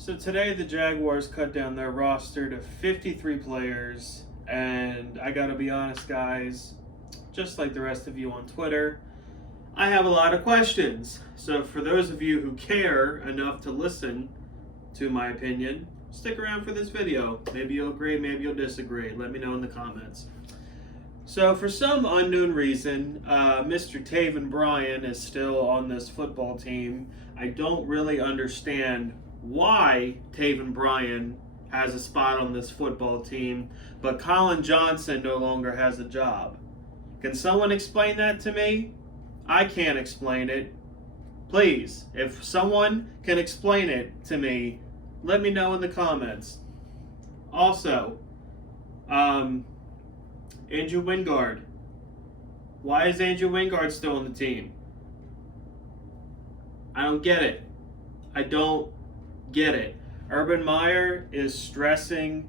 So today the Jaguars cut down their roster to 53 players, and I gotta be honest, guys, just like the rest of you on Twitter, I have a lot of questions. So for those of you who care enough to listen to my opinion, stick around for this video. Maybe you'll agree, maybe you'll disagree. Let me know in the comments. So for some unknown reason, Mr. Taven Bryan is still on this football team. I don't really understand why Taven Bryan has a spot on this football team, but Colin Johnson no longer has a job. Can someone explain that to me? I can't explain it. Please, if someone can explain it to me, let me know in the comments. Also, Andrew Wingard. Why is Andrew Wingard still on the team? I don't get it. I don't get it. Urban Meyer is stressing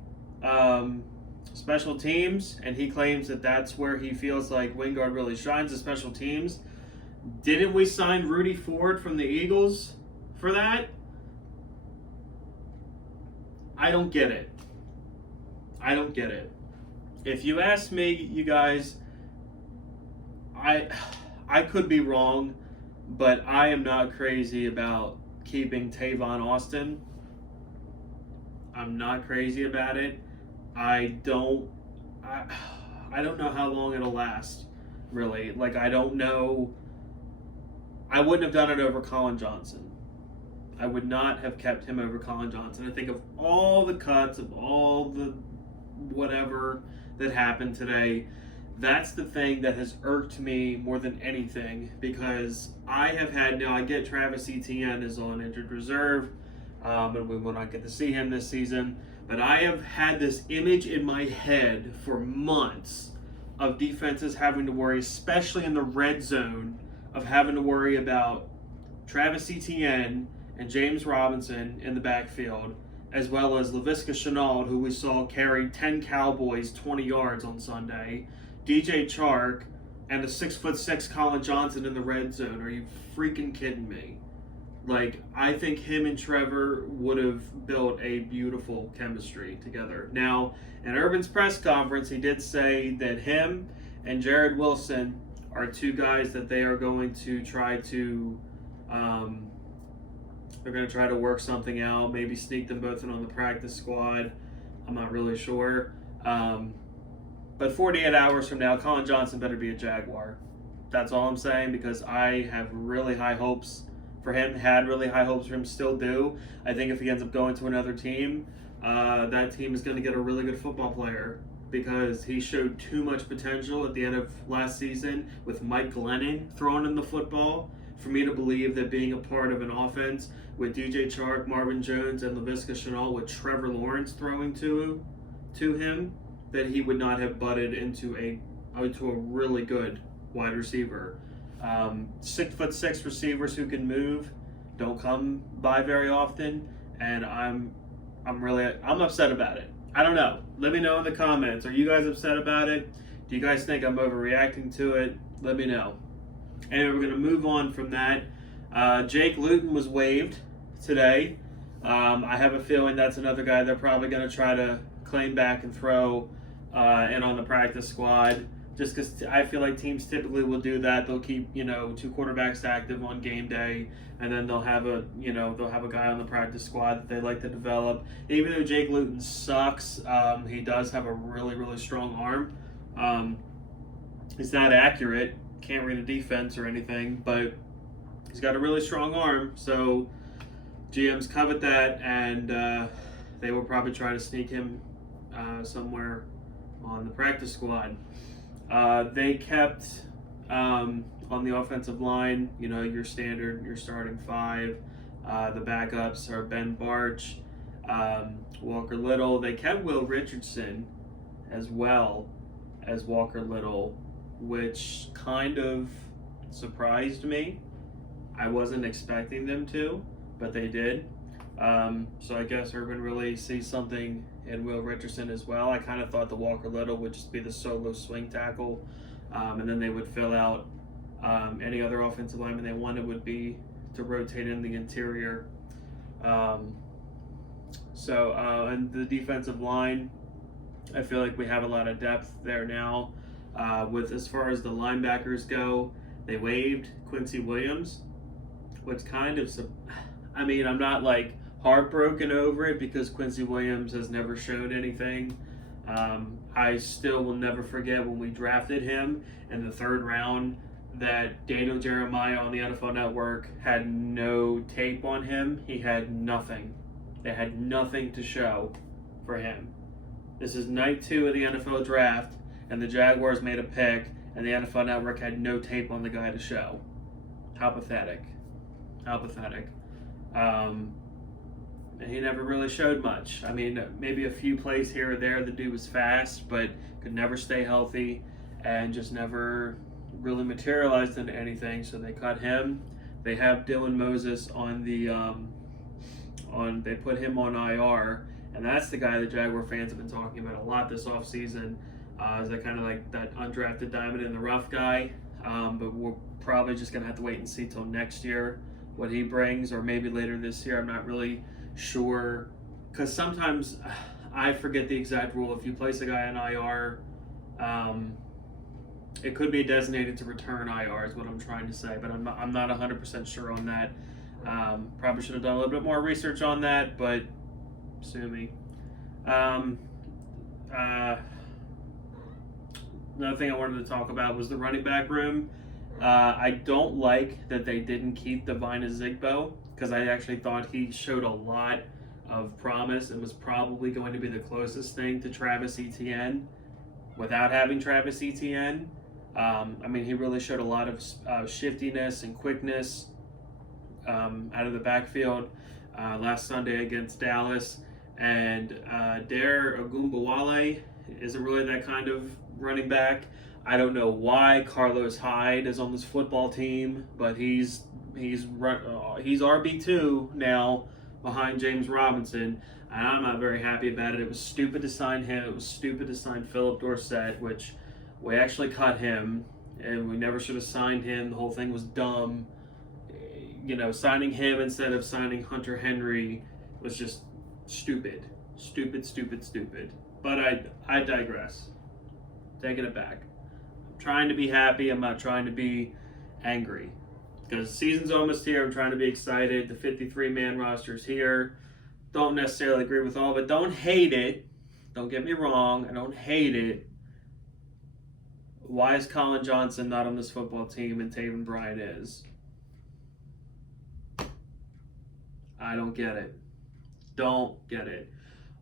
special teams, and he claims that that's where he feels like Wingard really shines, the special teams. Didn't we sign Rudy Ford from the Eagles for that? I don't get it. I don't get it. If you ask me, you guys, I could be wrong, but I am not crazy about keeping Tavon Austin. I'm not crazy about it. I don't know how long it'll last, really. Like, I don't know. I wouldn't have done it over Colin Johnson. I would not have kept him over Colin Johnson. I think of all the cuts, of all the whatever that happened today, that's the thing that has irked me more than anything, because I have had, now I get Travis Etienne is on injured reserve, and we will not get to see him this season, but I have had this image in my head for months of defenses having to worry, especially in the red zone, of having to worry about Travis Etienne and James Robinson in the backfield, as well as Laviska Shenault, who we saw carry 10 Cowboys 20 yards on Sunday, DJ Chark, and the 6'6" Colin Johnson in the red zone. Are you freaking kidding me? Like, I think him and Trevor would have built a beautiful chemistry together. Now, in Urban's press conference, he did say that him and Jared Wilson are two guys that they are going to try to they're going to try to work something out, maybe sneak them both in on the practice squad. I'm not really sure. But 48 hours from now, Colin Johnson better be a Jaguar. That's all I'm saying, because I have really high hopes for him, had really high hopes for him, still do. I think if he ends up going to another team, that team is going to get a really good football player, because he showed too much potential at the end of last season with Mike Glennon throwing in the football for me to believe that being a part of an offense with DJ Chark, Marvin Jones, and Laviska Shenault, with Trevor Lawrence throwing to him, that he would not have butted into a really good wide receiver. 6'6" receivers who can move don't come by very often, and I'm upset about it. I don't know. Let me know in the comments. Are you guys upset about it? Do you guys think I'm overreacting to it? Let me know. Anyway, we're going to move on from that. Jake Luton was waived today. I have a feeling that's another guy they're probably going to try to claim back and throw in on the practice squad, just because I feel like teams typically will do that. They'll keep, two quarterbacks active on game day, and then they'll have a guy on the practice squad that they like to develop. Even though Jake Luton sucks, he does have a really, really strong arm. He's not accurate, can't read a defense or anything, but he's got a really strong arm, so GMs covet that, and they will probably try to sneak him somewhere on the practice squad. They kept on the offensive line, your standard, your starting five. The backups are Ben Barch, Walker Little. They kept Will Richardson as well as Walker Little, which kind of surprised me. I wasn't expecting them to, but they did. So I guess Urban really sees something in Will Richardson as well. I kind of thought the Walker Little would just be the solo swing tackle, and then they would fill out any other offensive lineman they wanted would be to rotate in the interior. So, and the defensive line, I feel like we have a lot of depth there now. With as far as the linebackers go, they waived Quincy Williams, which kind of, I mean, I'm not like heartbroken over it because Quincy Williams has never shown anything. I still will never forget when we drafted him in the 3rd round that Daniel Jeremiah on the NFL Network had no tape on him. He had nothing. They had nothing to show for him. This is night 2 of the NFL draft, and the Jaguars made a pick, and the NFL Network had no tape on the guy to show. How pathetic. How pathetic. He never really showed much. I mean, maybe a few plays here or there. The dude was fast, but could never stay healthy and just never really materialized into anything. So they cut him. They have Dylan Moses on the they put him on IR, and that's the guy that Jaguar fans have been talking about a lot this offseason. Is that kind of like that undrafted diamond in the rough guy? But we're probably just gonna have to wait and see till next year what he brings, or maybe later this year. I'm not really sure, because sometimes I forget the exact rule. If you place a guy on IR, it could be designated to return IR is what I'm trying to say, but I'm not 100% sure on that. Probably should have done a little bit more research on that, but sue me. Another thing I wanted to talk about was the running back room. I don't like that they didn't keep Devine Zigbo, because I actually thought he showed a lot of promise and was probably going to be the closest thing to Travis Etienne without having Travis Etienne. I mean, he really showed a lot of shiftiness and quickness out of the backfield last Sunday against Dallas. And Dare Ogunbowale isn't really that kind of running back. I don't know why Carlos Hyde is on this football team, but he's RB2 now behind James Robinson, and I'm not very happy about it. It was stupid to sign him. It was stupid to sign Philip Dorsett, which we actually cut him, and we never should have signed him. The whole thing was dumb. You know, signing him instead of signing Hunter Henry was just stupid. Stupid. But I digress. Taking it back. I'm trying to be happy. I'm not trying to be angry. Because the season's almost here. I'm trying to be excited. The 53-man roster is here. Don't necessarily agree with all, but don't hate it. Don't get me wrong. I don't hate it. Why is Colin Johnson not on this football team and Taven Bryan is? I don't get it. Don't get it.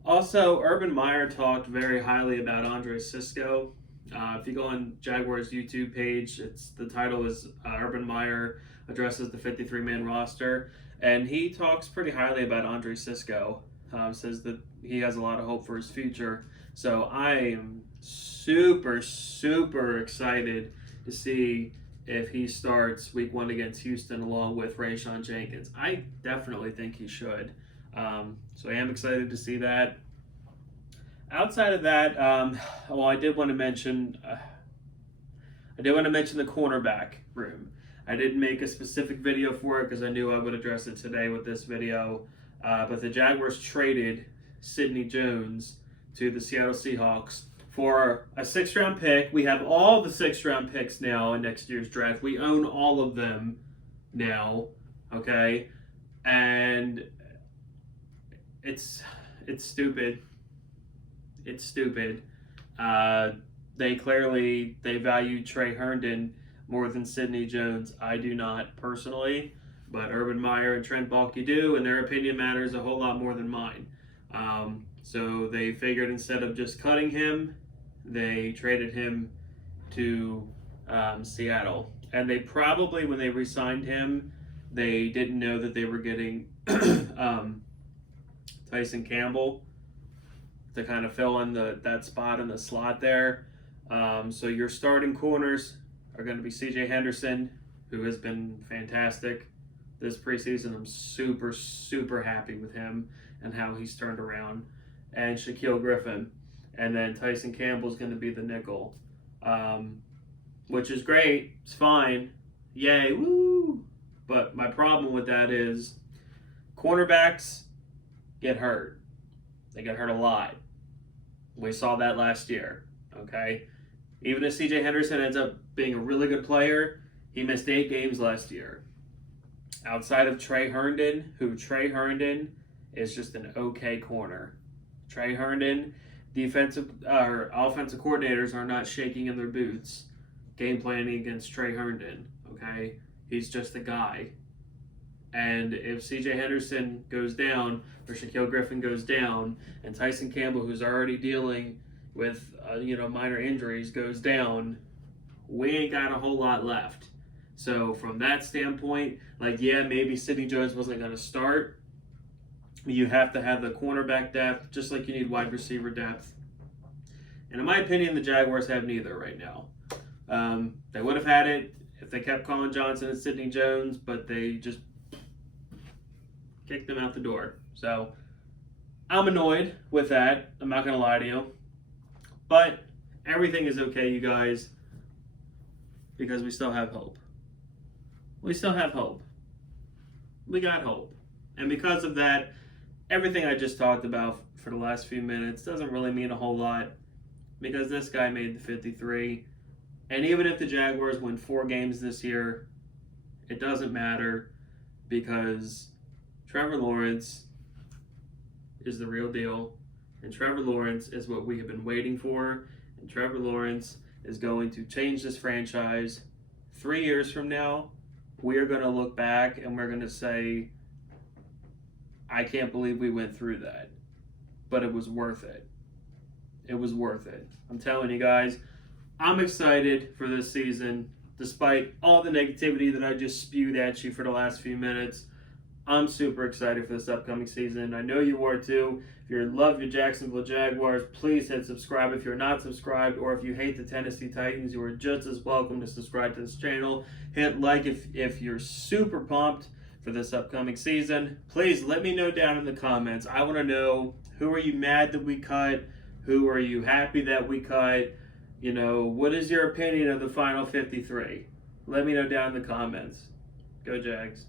Also, Urban Meyer talked very highly about Andre Sisco. If you go on Jaguars' YouTube page, the title is Urban Meyer addresses the 53-man roster, and he talks pretty highly about Andre Sisco. Says that he has a lot of hope for his future. So I am super excited to see if he starts week 1 against Houston along with Rayshawn Jenkins. I definitely think he should. So I am excited to see that. Outside of that, I did want to mention the cornerback room. I didn't make a specific video for it because I knew I would address it today with this video. But the Jaguars traded Sidney Jones to the Seattle Seahawks for a 6th-round pick. We have all the 6th-round picks now in next year's draft. We own all of them now, okay? And it's stupid. It's stupid. They value Trey Herndon more than Sidney Jones. I do not personally, but Urban Meyer and Trent Baalke do, and their opinion matters a whole lot more than mine. So they figured instead of just cutting him, they traded him to Seattle. And they probably, when they re-signed him, they didn't know that they were getting Tyson Campbell to kind of fill in that spot in the slot there. So your starting corners are going to be C.J. Henderson, who has been fantastic this preseason. I'm super happy with him and how he's turned around. And Shaquille Griffin. And then Tyson Campbell's going to be the nickel, which is great. It's fine. Yay, woo! But my problem with that is cornerbacks get hurt. They get hurt a lot. We saw that last year. Okay? Even if CJ Henderson ends up being a really good player, he missed 8 games last year. Outside of Trey Herndon, Trey Herndon is just an okay corner. Trey Herndon, offensive coordinators are not shaking in their boots game planning against Trey Herndon. Okay? He's just a guy. And if CJ Henderson goes down, or Shaquille Griffin goes down, and Tyson Campbell, who's already dealing with minor injuries, goes down, we ain't got a whole lot left. So from that standpoint, maybe Sidney Jones wasn't going to start. You have to have the cornerback depth, just like you need wide receiver depth. And in my opinion, the Jaguars have neither right now. They would have had it if they kept Colin Johnson and Sidney Jones, but they just kicked them out the door. So I'm annoyed with that. I'm not going to lie to you. But everything is okay, you guys, because we still have hope. We still have hope. We got hope. And because of that, everything I just talked about for the last few minutes doesn't really mean a whole lot, because this guy made the 53. And even if the Jaguars win 4 games this year, it doesn't matter, because Trevor Lawrence is the real deal. And Trevor Lawrence is what we have been waiting for. And Trevor Lawrence is going to change this franchise. 3 years from now, we are going to look back and we're going to say, I can't believe we went through that. But it was worth it. It was worth it. I'm telling you guys, I'm excited for this season. Despite all the negativity that I just spewed at you for the last few minutes, I'm super excited for this upcoming season. I know you are too. If you love your Jacksonville Jaguars, please hit subscribe if you're not subscribed, or if you hate the Tennessee Titans, you are just as welcome to subscribe to this channel. Hit like if you're super pumped for this upcoming season. Please let me know down in the comments. I want to know, who are you mad that we cut? Who are you happy that we cut? What is your opinion of the final 53? Let me know down in the comments. Go Jags.